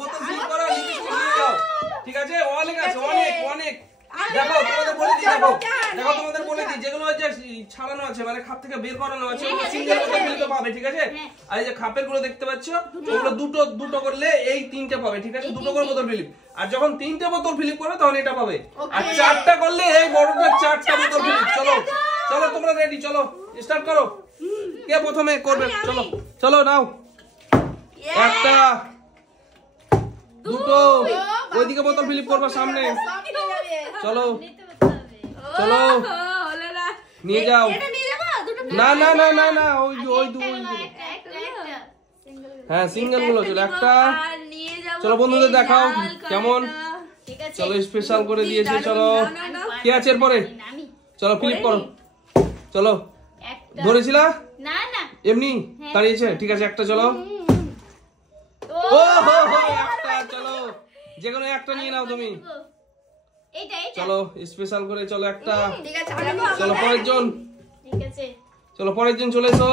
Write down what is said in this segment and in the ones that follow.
বোতল ফিল করো, লিপস্টিক নিয়ে যাও। ঠিক আছে, অনেক আছে, অনেক অনেক। দেখো তোমাদের বলে দিই, দেখো তোমাদের বলে দিই, যেগুলো যে ছাড়ানো আছে মানে খাপ থেকে বের করানো আছে ওগুলো সিঙ্গেল বোতল ফিল পাবে। ঠিক আছে, আর এই যে খাপের গুলো দেখতে পাচ্ছ ওগুলো দুটো দুটো করলে এই তিনটে পাবে। ঠিক আছে, দুটো করে বোতল ফিলিপ। আর যখন তিনটে বোতল ফিলিপ করবে তখন এটা পাবে। আর চারটা করলে এই বড়টা চারটা বোতল ফিলিপ। চলো চলো তোমরা রেডি, চলো স্টার্ট করো। কে প্রথমে করবে? চলো চলো নাও। একটা, দুটো, ওইদিকে বোতল ফিলিপ করবা সামনে। চলো চলো নিয়ে যাও। না না না না না, ওই ওই হ্যাঁ সিঙ্গেল গুলো। চলো একটা, চলো বন্ধুদের দেখাও কেমন। চলো স্পেশাল করে দিয়েছে। চলো কি আছে এরপরে? চলো ফিলিপ করো। চলো ধরেছিলা এমনি দাঁড়িয়েছে। ঠিক আছে একটা, চলো। ও হো হো একটা, চলো যেকোনো একটা নিয়ে নাও তুমি। চলো স্পেশাল করে, চলো একটা। চলো পরের জন, চলো পরের জন চলে এসো।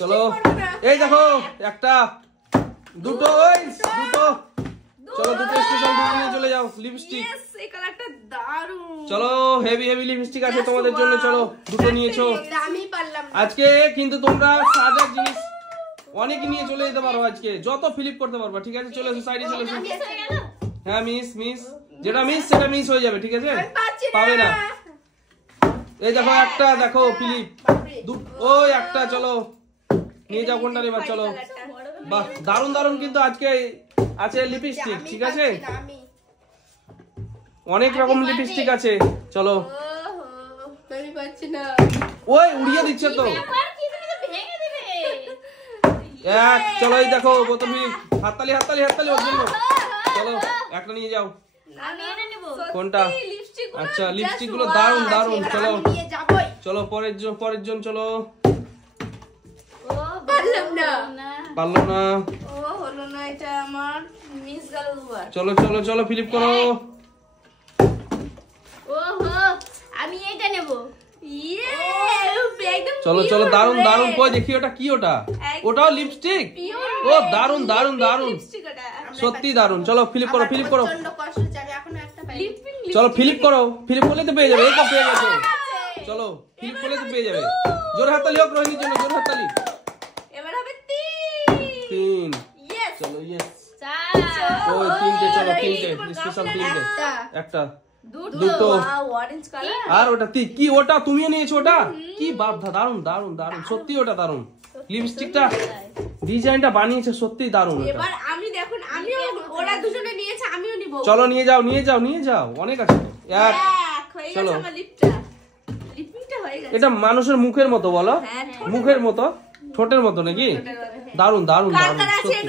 চলো এই দেখো একটা, দুটো, ওই দুটো। চলো দুটো স্পেশাল দুটো নিয়ে চলে যাও। লিপস্টিক, চলো হেভি হেভি লিপস্টিক আছে তোমাদের জন্য। চলো দুটো নিয়েছো আজকে, কিন্তু তোমরা সাজার জিনিস অনেক নিয়ে চলে যেতে পারো আজকে, যত ফিলিপ করতে পারবা। ঠিক আছে, চলে এসো সাইডে, চলে এসো। হ্যাঁ মিস যেটা মিস সেটা মিস হয়ে যাবে। ঠিক আছে, পাবে না। এই দেখো একটা, দেখো ফিলিপ। ওই একটা, চলো নিয়ে যাও। কোনটা নেবা? চলো বাহ, দারুন দারুন কিন্তু আজকে আছে লিপস্টিক। ঠিক আছে, অনেক রকম লিপস্টিক আছে। চলো ওই উড়িয়ে দিচ্ছে তো এক। চলো এই দেখো বোতল ফিলিপ। হাততালি হাততালি হাততালি ওর জন্য। চলো একটা নিয়ে যাও। কোনটা? আচ্ছা লিপস্টিক গুলো দারুন দারুন। চলো চলো পরের জন। চলো পারলাম না। চলো চলো চলো ফিলিপ করো। চলো চলো দারুন দারুন। কই দেখি ওটা কি? ওটাও লিপস্টিক। ও দারুন দারুন দারুন, সত্যি দারুন। চলো ফিলিপ করো, ফিলিপ করো। চলো ফিলিপ করো, ফিলিপ করলে তো পেয়ে যাবে। এই তো পেয়ে গেছো। চলো ফিলিপ করলে তো পেয়ে যাবে। জোরে হাততালি হোক রোহিণীর জন্য, জোরে হাততালি। তিন। চলো ইয়েস। ওই তিনটে, চলো তিনটে স্পেশাল তিনটে। একটা, দুটো, আর ওটা কি? ওটা তুমিও নিয়েছো? ওটা কি বাপ, দারুন দারুন দারুন, সত্যি ওটা দারুন। লিপস্টিকটা ডিজাইনটা বানিয়েছে সত্যি দারুন। এবার আমি দেখুন, আমিও ওরা দুজনে নিয়েছে, আমিও নিব। চলো নিয়ে যাও নিয়ে যাও নিয়ে যাও, অনেক আছে। এক, চলো। এটা মানুষের মুখের মতো বলো, মুখের মতো, ঠোঁটের মতো নাকি? দারুন দারুন দারুন সত্যি।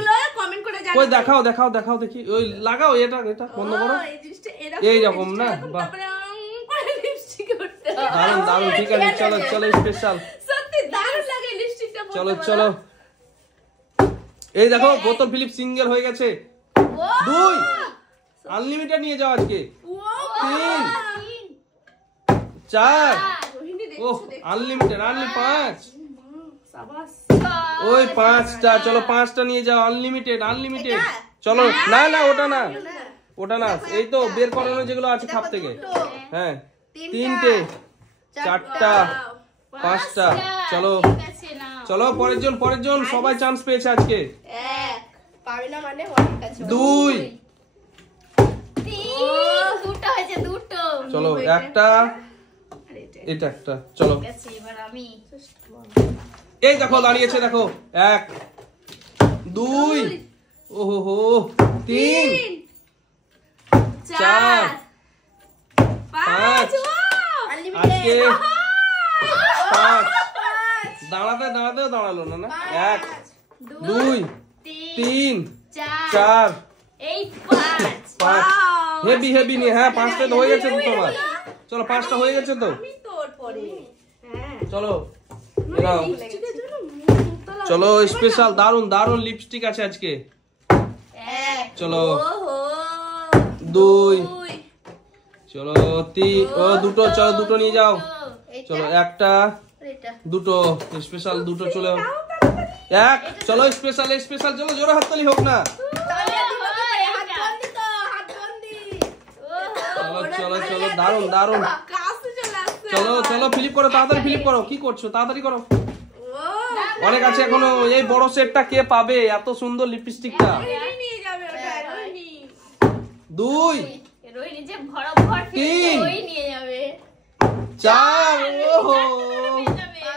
ওই দেখাও দেখাও দেখাও দেখি। ওই লাগাও, এটা বন্ধ করো। এইরকম না? বাহ দারুন দারুন। ঠিক আছে চলো চলো স্পেশাল। চলো চলো এই দেখো বোতল ফিলিপ সিঙ্গেল হয়ে গেছে। দুই, আনলিমিটেড নিয়ে যাও আজকে। তিন, চার, ও আনলিমিটেড। পাঁচ, ওই পাঁচটা। চলো পাঁচটা নিয়ে যাও, আনলিমিটেড আনলিমিটেড। চলো না না ওটা না, ওটা না, এই তো বের করানো যেগুলো আছে খাপ থেকে। হ্যাঁ তিনটে, চারটা, পাঁচটা। চলো চলো পরের জন সবাই চান্স পেয়েছে আজকে। দুই, চলো একটা, এটা একটা। চলো এই দেখো দাঁড়িয়েছে, দেখো এক, দুই, ওহো হো, তিন, চার, পাঁচ। আজকে পাঁচ। দাঁড়াতে দাঁড়াতেও দাঁড়ালো না। না এক, দুই, তিন, চার, পাঁচ। হেভি হেভি নিয়ে। হ্যাঁ পাঁচটা তো হয়ে গেছে তো তোমার। চলো পাঁচটা হয়ে গেছে তো। চলো চলো স্পেশাল দারুন দারুন লিপস্টিক আছে আজকে। চলো দুই, চলো তিন, ও দুটো। চলো দুটো নিয়ে যাও। চলো একটা, দুটো স্পেশাল দুটো। চলো এক চলো স্পেশাল স্পেশাল চলো জোরে হাততালি হোক না চলো চলো চলো দারুন দারুন চলো চলো ফ্লিপ করো তাড়াতাড়ি ফ্লিপ করো কি করছো তাড়াতাড়ি করো অনেক আছে এখনো এই বড় সেটটা কে পাবে এত সুন্দর লিপস্টিকটা দুই রোহিণী যে ভরভর তিন ওই নিয়ে যাবে চার ওহো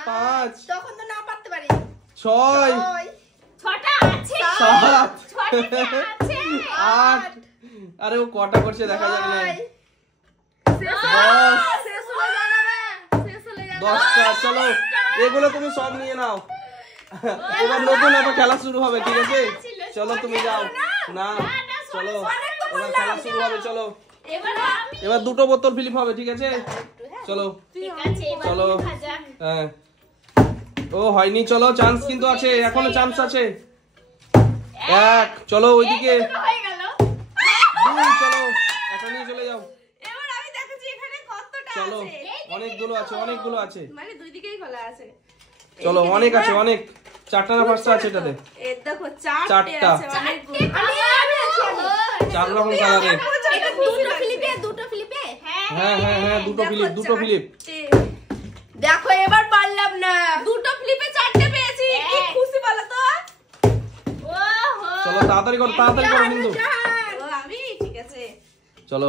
পাঁচ তখন তো না পারতে পারি ছয় ছটা আছে সাত ছটা আছে আট আরে ও কটা করছে দেখা যায় না দশ 10টা চলো এগুলো তুমি সব নিয়ে নাও এবার নতুন একটা খেলা শুরু হবে ঠিক আছে চলো তুমি যাও না চলো এবার খেলা শুরু হবে চলো এবার দুটো বোতল ফিলিপ হবে ঠিক আছে চলো ঠিক আছে এবার চলো দেখা যাক হ্যাঁ ও হয়নি চলো চান্স কিন্তু আছে এখনো চান্স আছে এক চলো ওইদিকে হয়ে গেল দুই চলো একটা নিয়ে চলে যাও এবার আমি দেখাচ্ছি এখানে কতটা চলো আছে অনেকগুলো আছে মানে দুই দিকেই খোলা আছে চলো অনেক আছে অনেক চারটা না পাঁচটা আছে এটাতে এই দেখো চারটে চারটা। আছে অনেকগুলো চার রকম কালারের এটা দুটো ফ্লিপে হ্যাঁ হ্যাঁ হ্যাঁ দুটো ফিলিপ দেখো এবার পারলাম না দুটো ফ্লিপে চারটে পেয়েছি কি খুশি বলো তো চলো তাড়াতাড়ি করো কিন্তু ও আমি ঠিক আছে চলো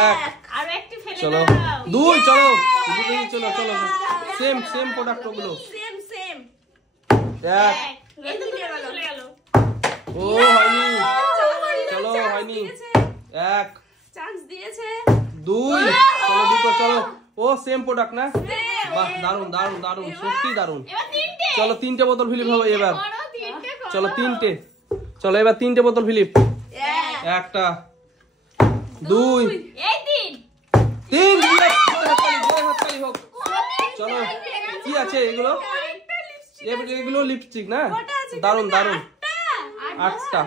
এক আর একটু ফেলে চলো দাও দুই চলো দুটোই চলো চলো সেম প্রোডাক্ট ওগুলো সেম এক এই তো নিয়ে গেল ও হয়নি চলো হয়নি এক চান্স দিয়েছে দুই চলো দুটো চলো ও সেম প্রোডাক্ট না বাহ দারুন দারুন দারুন সত্যি দারুন এবার তিনটে চলো তিনটে বোতল ফিলিপ হবে এবার করো তিনটে করো চলো তিনটে চলো এবার তিনটে বোতল ফিলিপ এক একটা দুই এই তিন তিন জোরে হাততালি হোক চলো কি আছে এগুলো এগুলো লিপস্টিক না দারুন দারুন আটটা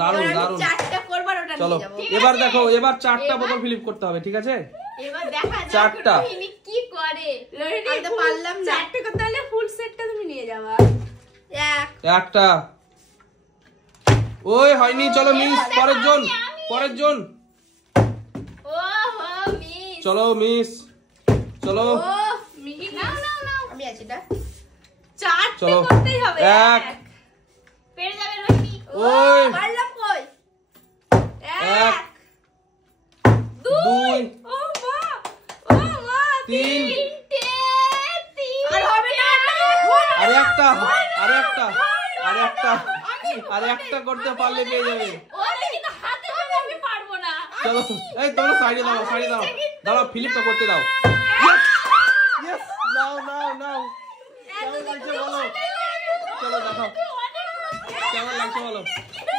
দারুন দারুন চারটা করবার ওটা চলো নিয়ে যাবো এবার দেখো এবার চারটা বোতল ফিলিপ করতে হবে ঠিক আছে এবার দেখা যাক চারটা। রোহিণী কি করে রোহিণী তো পারলাম না চারটে করতে হলে ফুল সেটটা তুমি নিয়ে যাবা এক একটা ওই হয়নি চলো মিস পরের জন ও হো মিস চলো মিস চলো ও মিস নাও আমি আছি না চারটে চলো করতেই হবে এক পেরে যাবে রোহিণী ওই পারলাম কই এক দুই ও মা তিন তিনটে আর হবে না আরে একটা করতে পারলে পেয়ে যাবে ওরে কিন্তু হাতে ধরে আমি পারবো না চলো এই তোমরা সাইডে দাও ফিলিপটা করতে দাও ইয়েস নাও কেমন লাগছে বলো চলো দেখাও কেমন লাগছে বলো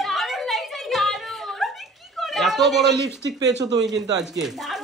দারুণ লাগছে দারুণ কি করে এত বড় লিপস্টিক পেয়েছো তুমি কিন্তু আজকে দারুণ